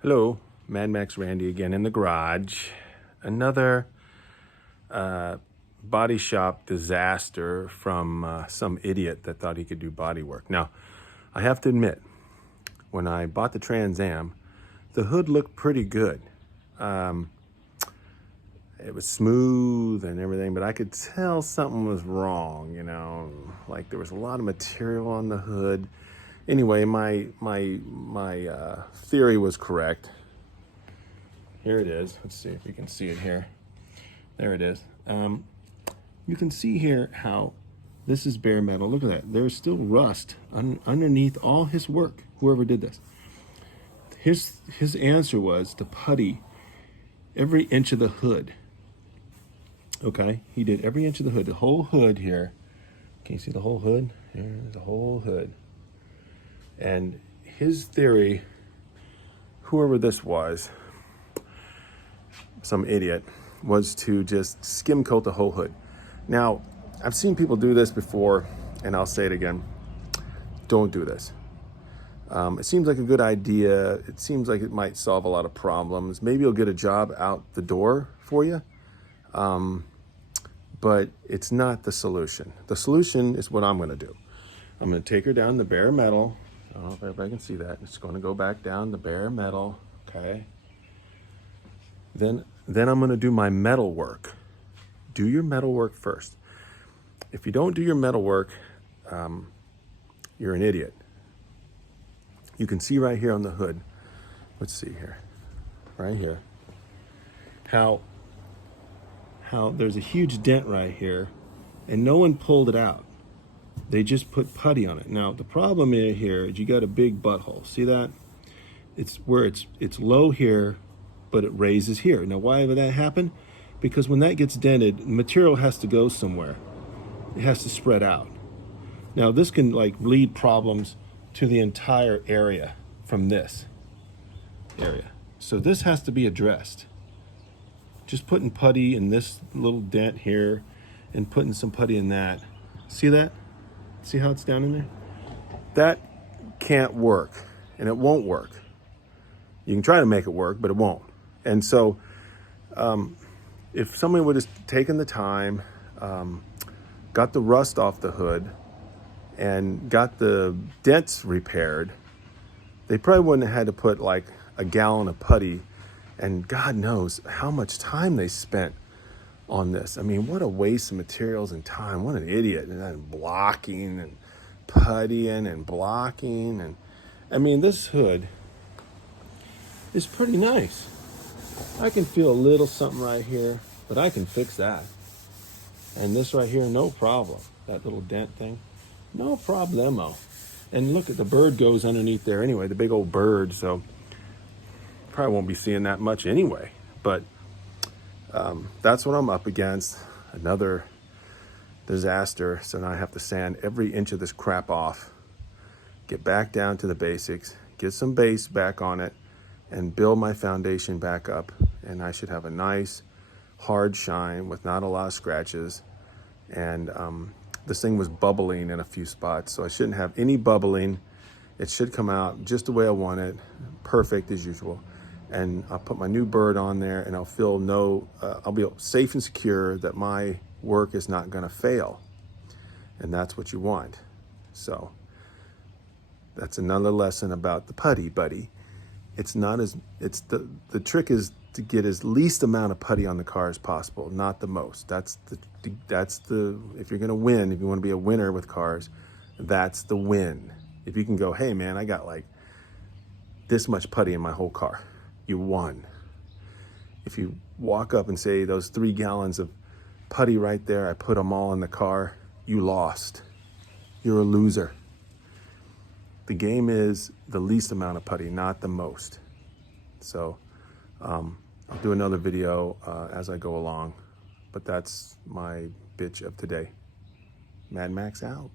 Hello, Mad Max Randy again in the garage. Another body shop disaster from some idiot that thought he could do body work. Now, I have to admit, when I bought the Trans Am, the hood looked pretty good. It was smooth and everything, but I could tell something was wrong, like there was a lot of material on the hood. Anyway, my theory was correct. Here it is. Let's see if you can see it here. There it is. You can see here how this is bare metal. Look at that. There's still rust underneath all his work, whoever did this. His answer was to putty every inch of the hood. Okay, he did every inch of the hood. The whole hood here. Can you see the whole hood? Here's the whole hood. And his theory, whoever this was, some idiot, was to just skim coat the whole hood. Now, I've seen people do this before, and I'll say it again. Don't do this. It seems like a good idea. It seems like it might solve a lot of problems. Maybe you'll get a job out the door for you. But it's not the solution. The solution is what I'm going to do. I'm going to take her down the bare metal. I don't know if everybody can see that. It's going to go back down the bare metal. Okay. Then I'm going to do my metal work. Do your metal work first. If you don't do your metal work, you're an idiot. You can see right here on the hood. Let's see here. Right here. How there's a huge dent right here, and no one pulled it out. They just put putty on it. Now, the problem here is you got a big butthole. See that? It's where it's low here, but it raises here. Now, why would that happen? Because when that gets dented, material has to go somewhere. It has to spread out. Now, this can lead problems to the entire area from this area. So this has to be addressed. Just putting putty in this little dent here and putting some putty in that. See that? See how it's down in there? That can't work, and it won't work. You can try to make it work, but it won't. And so if somebody would have taken the time, got the rust off the hood, and got the dents repaired, they probably wouldn't have had to put like a gallon of putty, and God knows how much time they spent on this. I mean, what a waste of materials and time. What an idiot. And then blocking and puttying and blocking. And I mean, this hood is pretty nice. I can feel a little something right here, but I can fix that. And this right here, no problem. That little dent thing, no problemo. And look at the bird goes underneath there anyway, the big old bird. So probably won't be seeing that much anyway. But that's what I'm up against. Another disaster. So now I have to sand every inch of this crap off, get back down to the basics, get some base back on it, and build my foundation back up. And I should have a nice hard shine with not a lot of scratches. And this thing was bubbling in a few spots, so I shouldn't have any bubbling. It should come out just the way I want it, perfect as usual. And I'll put my new bird on there, and I'll feel I'll be safe and secure that my work is not going to fail. And that's what you want. So that's another lesson about the putty, buddy. The trick is to get as least amount of putty on the car as possible, not the most. That's if you're going to win, if you want to be a winner with cars, that's the win. If you can go, hey man, I got like this much putty in my whole car, you won. If you walk up and say those 3 gallons of putty right there, I put them all in the car, you lost. You're a loser. The game is the least amount of putty, not the most. So I'll do another video as I go along, but that's my bitch of today. Mad Max out.